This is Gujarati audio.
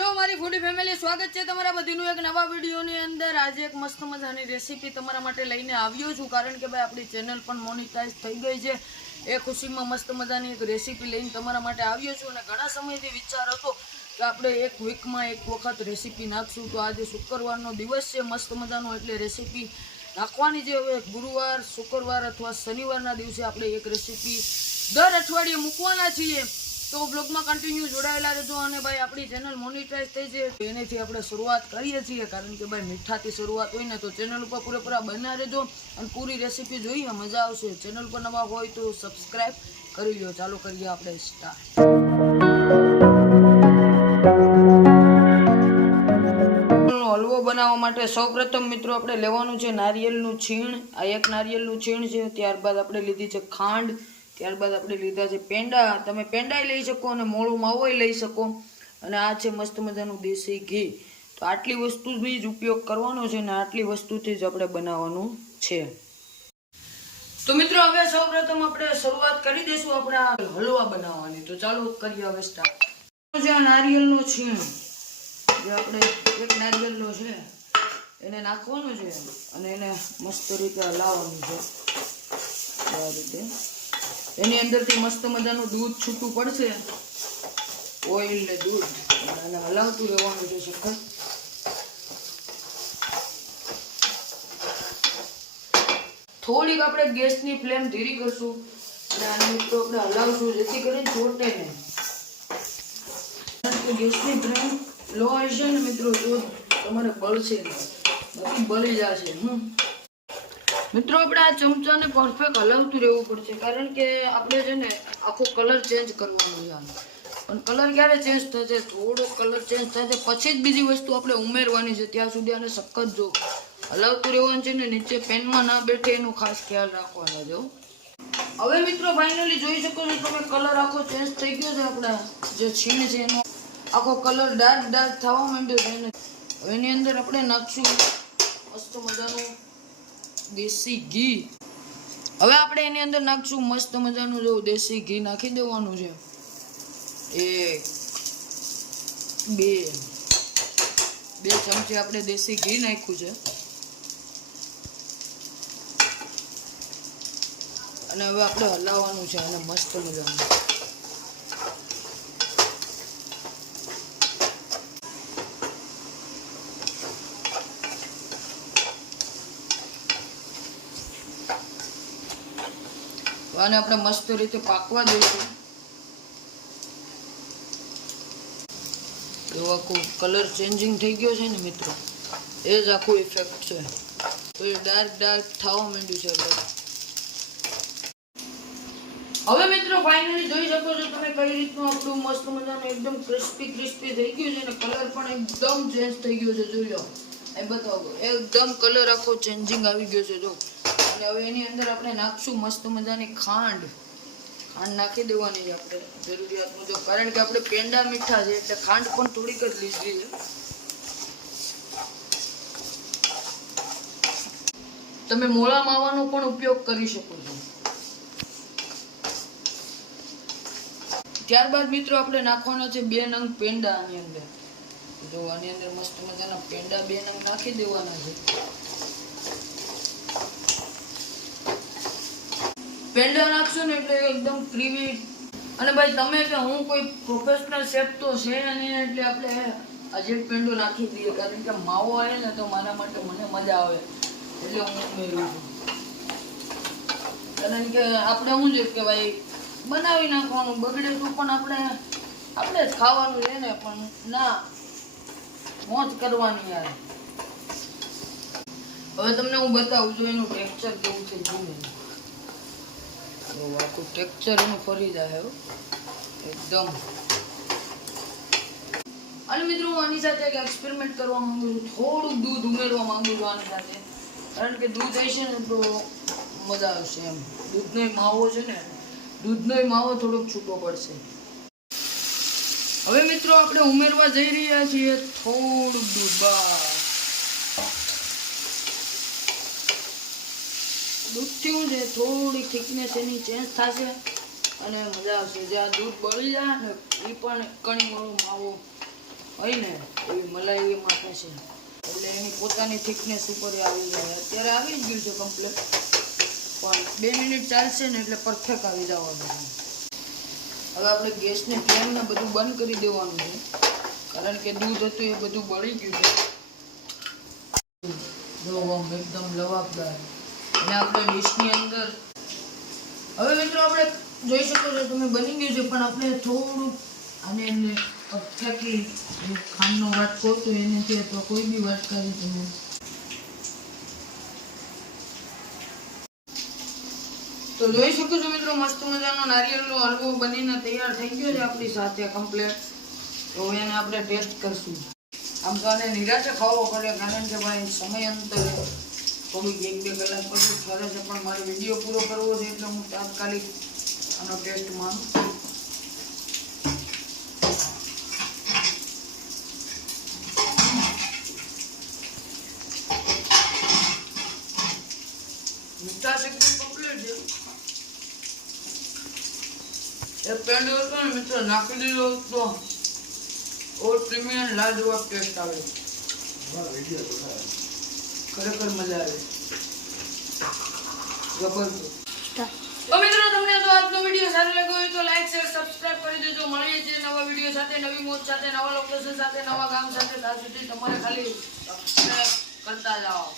હેલો મારી ફૂડી ફેમિલી, સ્વાગત છે તમારા બધીનું એક નવા વિડીયોની અંદર। આજે એક મસ્ત મજાની રેસીપી તમારા માટે લઈને આવ્યો છું, કારણ કે ભાઈ આપણી ચેનલ પણ મોનેટાઈઝ થઈ ગઈ છે। એ ખુશીમાં મસ્ત મજાની એક રેસીપી લઈને તમારા માટે આવ્યો છું અને ઘણા સમયથી વિચાર હતો કે આપણે એક વીકમાં એક વખત રેસીપી નાખશું। તો આજે શુક્રવારનો દિવસ છે મસ્ત મજાનો, એટલે રેસીપી નાખવાની છે। હવે ગુરુવાર, શુક્રવાર અથવા શનિવારના દિવસે આપણે એક રેસીપી દર અઠવાડિયે મૂકવાના છીએ। તો બ્લોગમાં કન્ટિન્યુ જોડાયેલા રહેજો। અને ભાઈ આપણી ચેનલ મોનેટાઈઝ થઈ છે, એનેથી આપણે શરૂઆત કરીએ છીએ, કારણ કે ભાઈ મીઠાથી શરૂઆત હોય ને તો ચેનલ ઉપર પૂરેપૂરા બના રહેજો અને પૂરી રેસીપી જોઈએ, મજા આવશે। ચેનલ પર નવા હોય તો સબસ્ક્રાઈબ કરી લો। ચાલો કરીએ આપણે સ્ટાર્ટ। હલવો બનાવવા માટે સૌપ્રથમ મિત્રો આપણે લેવાનું છે નારિયેળનું છીણ। આ એક નારિયેળનું છીણ છે। ત્યારબાદ આપણે લીધી છે ખાંડ। ત્યારબાદ આપણે લીધા છે પેંડા। તમે પેંડા લઈ શકો અને મોળું માવો લઈ શકો। અને આ છે મસ્ત મજાનું દેશી ઘી। તો આટલી વસ્તુથી જ ઉપયોગ કરવાનો છે ને આટલી વસ્તુથી જ આપણે બનાવવાનું છે। તો મિત્રો હવે સૌપ્રથમ આપણે શરૂઆત કરી દઈશું આપણા હલવા બનાવવાની। તો ચાલો કરીએ હવે સ્ટાર્ટ। જે નારિયેળનો છીણ, જે આપણે એક નારિયેળનો છે એને નાખવાનું છે અને એને મસ્ત રીતે હલાવવાનું છે। આ રીતે એની અંદરથી મસ્ત મજાનું દૂધ છૂટું પડશે, ઓઇલ ને દૂધ, અને હલાવતું રહેવાનું છે સખત। થોડીક આપણે ગેસની ફ્લેમ ધીરી કરશું અને આને મિત્રો આપણે હલાવશું, જેથી કરીને ચોટે નહીં। ગેસની ફ્લેમ લો હશે ને મિત્રો તો તમારે બળશે નહીં, બળી જશે। મિત્રો આપણે આ ચમચાને પરફેક્ટ હલાવતું રહેવું પડશે, કારણ કે આપણે છે ને આખો કલર ચેન્જ કરવાનો છે। પણ કલર ક્યારે ચેન્જ થશે? થોડો કલર ચેન્જ થશે પછી જ બીજી વસ્તુ આપણે ઉમેરવાની છે। ત્યાં સુધી આને સખત જો હલાવતું રહેવાનું છે ને, નીચે પેનમાં ના બેઠે એનો ખાસ ખ્યાલ રાખવાનો છે। હવે મિત્રો ફાઇનલી જોઈ શકો છો તમે, કલર આખો ચેન્જ થઈ ગયો છે। આપણા જે છીણ છે એનો આખો કલર ડાર્ક થવા માંડ્યો છે। હવે એની અંદર આપણે નાખશું મસ્ત મજાનું દેશી ઘી। હવે આપણે એની અંદર નાખશું મસ્ત મજાનું જો દેશી ઘી નાખી દેવાનું છે। 1 2 ચમચી આપણે દેશી ઘી નાખ્યું છે અને હવે આપણે હલાવવાનું છે અને મસ્ત મજાનું। આને આપણે મસ્ત રીતે પાકવા દઈશું। જો આખું કલર ચેન્જિંગ થઈ ગયો છે ને મિત્રો, એ જ આખું ઇફેક્ટ છે। તો એ ડાર્ક થવા માંડ્યું છે। હવે મિત્રો ફાઇનલી જોઈ શકો છો તમે કઈ રીતનું આપણું મસ્ત મજાનું એકદમ ક્રિસ્પી થઈ ગયું છે ને કલર પણ એકદમ ચેન્જ થઈ ગયો છે। જોઈ લો, એ બતાવો, એકદમ કલર આખો ચેન્જિંગ આવી ગયો છે જો। અને હવે એની અંદર આપણે નાખશું મસ્ત મજાની ખાંડ નાખી દેવાની છે આપણે જરૂરિયાત મુજબ, કારણ કે આપણે પેંડા મીઠા છે એટલે ખાંડ પણ થોડીક જ લીધી છે। તમે મોળા માવાનો પણ ઉપયોગ કરી શકો છો। ત્યારબાદ મિત્રો આપણે નાખવાના છે 2 નંગ પેંડા આની અંદર। જો આની અંદર મસ્ત મજાના પેંડા 2 નંગ નાખી દેવાના છે। પેંડા નાખશો ને એટલે એકદમ ક્રીમી। અને ભાઈ તમે કે હું કોઈ પ્રોફેશનલ શેફ તો છે નહીં, એટલે આપણે આજે પેંડો નાખી દઈએ, કારણ કે માવો આવે ને તો મારા માટે મને મજા આવે એટલે હું ઉમેરું છું। કારણ કે આપણે શું છે કે ભાઈ બનાવી નાખવાનું, બગડે તો પણ આપણે જ ખાવાનું છે ને, પણ ના મોજ કરવાની યાર। હવે તમને હું બતાવું છું એનું ટેક્સચર કેવું છે। તો આખું ટેક્સચર એનું ફરી જાય એકદમ। અને મિત્રો હું આની સાથે એક એક્સપેરિમેન્ટ કરવા માંગુ છું, થોડુંક દૂધ ઉમેરવા માંગુ છું આની સાથે, કારણ કે દૂધ હશે ને તો મજા આવશે એમ। દૂધનો માવો છે ને, દૂધનો માવો થોડોક છૂટો પડશે। હવે મિત્રો આપણે ઉમેરવા જઈ રહ્યા છીએ થોડુંક દૂધ, બસ। દૂધથી શું છે, થોડી થિકનેસ એની ચેન્જ થશે અને મજા આવશે। જે આ દૂધ બળી જાય ને એ પણ કણી વાળો માવો હોય ને એવી મલાઈ એમાં થશે, એટલે એની પોતાની થિકનેસ ઉપર આવી જાય. અત્યારે આવી જ ગયું છે કમ્પ્લીટ, પણ 2 મિનિટ ચાલશે ને એટલે પરફેક્ટ આવી જવાનું છે. હવે આપણે ગેસને ફ્લેમને બધું બંધ કરી દેવાનું છે, કારણ કે દૂધ હતું એ બધું બળી ગયું છે. જો એકદમ લવાબદાર. અને આપણે ડીશની અંદર હવે મિત્રો આપણે જોઈ શકો છો તમે બની ગયું છે, પણ આપણે થોડું આને ફેંકી ખાંડનો વાટકો હતો એનાથી અથવા કોઈ બી વાટકાથી તમે તો જોઈ શકો છો મિત્રો મસ્ત મજાનો નારિયેળનો હલવો બનીને તૈયાર થઈ ગયો છે આપણી સાથે કમ્પ્લીટ. તો એને આપણે ટેસ્ટ કરશું. આમ તો આને નિરાશે ખાવો પડે, કારણ કે ભાઈ સમય અંતરે થોડીક 1-2 કલાક પછી ફરે છે, પણ મારે વિડીયો પૂરો કરવો છે એટલે હું તાત્કાલિક આનો ટેસ્ટ માનું. મીઠાશ એકદમ કમ્પ્લીટ છે. એ પેંડો હતો ને મિત્રો નાખી દીધો તો ઓર પ્રીમિયમ લાજવાબ ટેસ્ટ આવે, ખરેખર મજા આવે, જબરદસ્ત. તો મિત્રો તમને તો આજનો વિડીયો સારો લાગ્યો હોય તો લાઈક શેર સબસ્ક્રાઇબ કરી દેજો. મળીએ છીએ નવા વિડીયો સાથે, નવી મોજ સાથે, નવા લોકેશન સાથે, નવા ગામ સાથે. ત્યાં સુધી તમારે ખાલી સબસ્ક્રાઇબ કરતા જાઓ.